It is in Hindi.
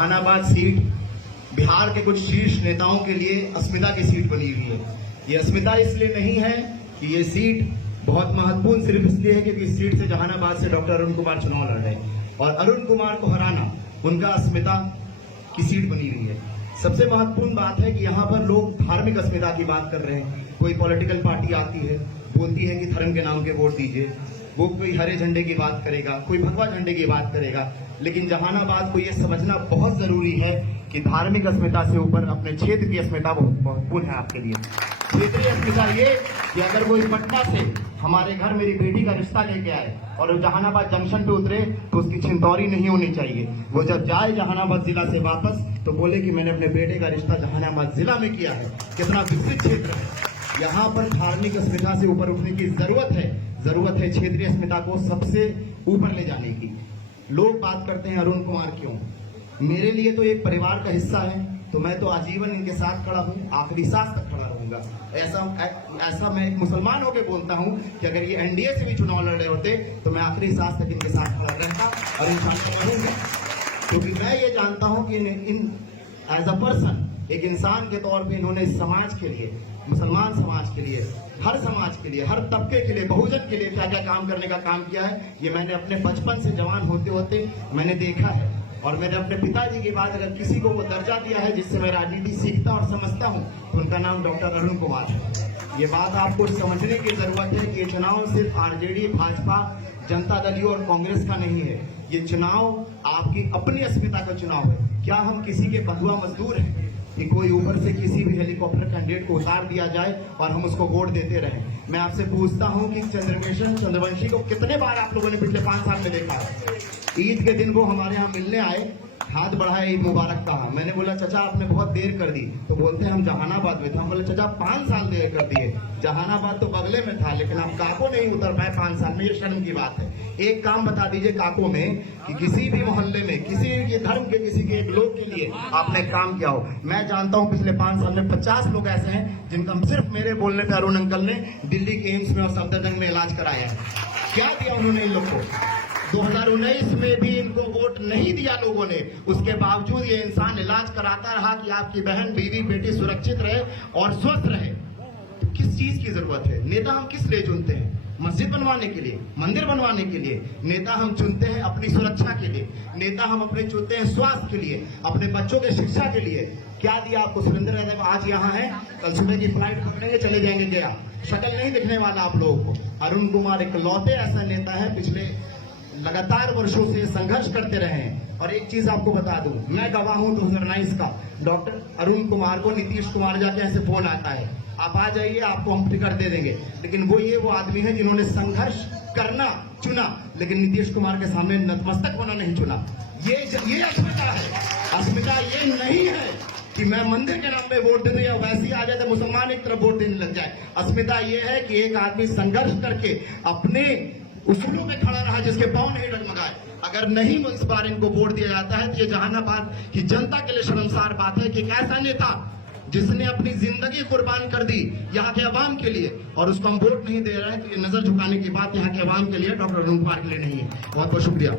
जहानाबाद सीट बिहार के कुछ शीर्ष नेताओं के लिए अस्मिता की सीट बनी हुई है। ये अस्मिता इसलिए नहीं है कि ये सीट बहुत महत्वपूर्ण सिर्फ इसलिए है क्योंकि इस सीट से जहानाबाद से डॉक्टर अरुण कुमार चुनाव लड़ रहे हैं और अरुण कुमार को हराना उनका अस्मिता की सीट बनी हुई है। सबसे महत्वपूर्ण बात है कि यहाँ पर लोग धार्मिक अस्मिता की बात कर रहे हैं। कोई पॉलिटिकल पार्टी आती है, बोलती है कि धर्म के नाम के वोट दीजिए, वो कोई हरे झंडे की बात करेगा, कोई भगवा झंडे की बात करेगा, लेकिन जहानाबाद को ये समझना बहुत जरूरी है कि धार्मिक अस्मिता से ऊपर अपने क्षेत्र की अस्मिता बहुत महत्वपूर्ण है आपके लिए। क्षेत्रीय अस्मिता ये कि अगर कोई पटना से हमारे घर मेरी बेटी का रिश्ता लेके आए और जहानाबाद जंक्शन पे उतरे तो उसकी छिंदौरी नहीं होनी चाहिए। वो जब जाए जहानाबाद जिला से वापस तो बोले कि मैंने अपने बेटे का रिश्ता जहानाबाद जिला में किया है। कितना विकसित क्षेत्र है। यहाँ पर धार्मिक अस्मिता से ऊपर उठने की जरूरत है क्षेत्रीय अस्मिता को सबसे ऊपर ले जाने की। लोग बात करते हैं अरुण कुमार क्यों, मेरे लिए तो एक परिवार का हिस्सा है, तो मैं तो आजीवन इनके साथ खड़ा हूँ, आखिरी सांस तक खड़ा रहूंगा। ऐसा मैं एक मुसलमान होकर बोलता हूँ कि अगर ये एनडीए से भी चुनाव लड़ रहे होते तो मैं आखिरी सांस तक इनके साथ खड़ा रहता और इंशाअल्लाह रहूंगा, क्योंकि मैं ये जानता हूँ कि इन एज अ पर्सन, एक इंसान के तौर पे इन्होंने समाज के लिए, मुसलमान समाज के लिए, हर समाज के लिए, हर तबके के लिए, बहुजन के लिए क्या क्या काम करने का काम किया है, ये मैंने अपने बचपन से जवान होते होते मैंने देखा है। और मैंने अपने पिताजी के बाद अगर किसी को वो दर्जा दिया है जिससे मैं राजनीति सीखता और समझता हूँ तो उनका नाम डॉक्टर अरुण कुमार है। ये बात आपको समझने की जरूरत है कि ये चुनाव सिर्फ आरजेडी, भाजपा, जनता दल और कांग्रेस का नहीं है। ये चुनाव आपकी अपनी अस्मिता का चुनाव है। क्या हम किसी के बंधुआ मजदूर हैं कि कोई ऊपर से किसी भी हेलीकॉप्टर कैंडिडेट को उतार दिया जाए और हम उसको वोट देते रहें? मैं आपसे पूछता हूं कि चंद्रवंशी को कितने बार आप लोगों ने पिछले 5 साल में देखा है? ईद के दिन वो हमारे यहाँ मिलने आए, हाथ बढ़ाए, ईद मुबारक कहा। मैंने बोला चाचा आपने बहुत देर कर दी, तो बोलते हैं हम जहानाबाद में थे। हम बोले चाचा 5 साल देर कर दिए, जहानाबाद तो बगले में था, लेकिन आप काको नहीं उतर पाए 5 साल में, ये शर्म की बात है। एक काम बता दीजिए काको में कि किसी भी मोहल्ले में किसी के धर्म के, किसी के एक लोग के लिए आपने काम किया हो। मैं जानता हूं पिछले 5 साल में 50 लोग ऐसे हैं जिनका सिर्फ मेरे बोलने पे अरुण अंकल ने दिल्ली के एम्स में और सफदरजंग में इलाज कराया है। क्या दिया उन्होंने इन लोग को? 2019 में भी इनको वोट नहीं दिया लोगों ने, उसके बावजूद ये इंसान इलाज कराता रहा कि आपकी बहन, बीवी, बेटी सुरक्षित रहे और स्वस्थ रहे। तो किस चीज की जरूरत है? नेता हम किस लिए चुनते हैं? मस्जिद बनवाने के लिए, मंदिर बनवाने के लिए? नेता हम चुनते हैं अपनी सुरक्षा के लिए, नेता हम अपने चुनते हैं स्वास्थ्य के लिए, अपने बच्चों के शिक्षा के लिए। क्या दिया आपको? सुरेंद्र यादव आज यहाँ है, कल सुबह की फ्लाइट पकड़ेंगे, चले जाएंगे गया, शक्ल नहीं दिखने वाला आप लोगों को। अरुण कुमार इकलौते ऐसा नेता है पिछले लगातार वर्षों से संघर्ष करते रहे हैं। और एक चीज आपको बता दूं, मैं गवाह हूं 2019 का। डॉक्टर अरुण कुमार को नीतीश कुमार जाके ऐसे फोन आता है, आप आ जाइए, आपको हम टिकट दे देंगे। लेकिन वो आदमी है जिन्होंने संघर्ष करना चुना, लेकिन नीतीश कुमार के सामने नतमस्तक होना नहीं चुना। ये अस्मिता है। अस्मिता ये नहीं है कि मैं मंदिर के नाम पे वोट दे दूं या वैसे ही आ जाए तो मुसलमान एक तरफ वोट देने लग जाए। अस्मिता ये है कि एक आदमी संघर्ष करके अपने उसूलों में खड़ा रहा, जिसके पांव नहीं डगमगाए। अगर नहीं इस बार इनको वोट दिया जाता है तो ये जहानाबाद की जनता के लिए शर्मसार बात है कि एक ऐसा नेता जिसने अपनी जिंदगी कुर्बान कर दी यहाँ के अवाम के लिए और उसको हम वोट नहीं दे रहे हैं, तो ये नजर झुकाने की बात यहाँ के अवाम के लिए, डॉक्टर अरुण कुमार के लिए नहीं है। बहुत बहुत शुक्रिया।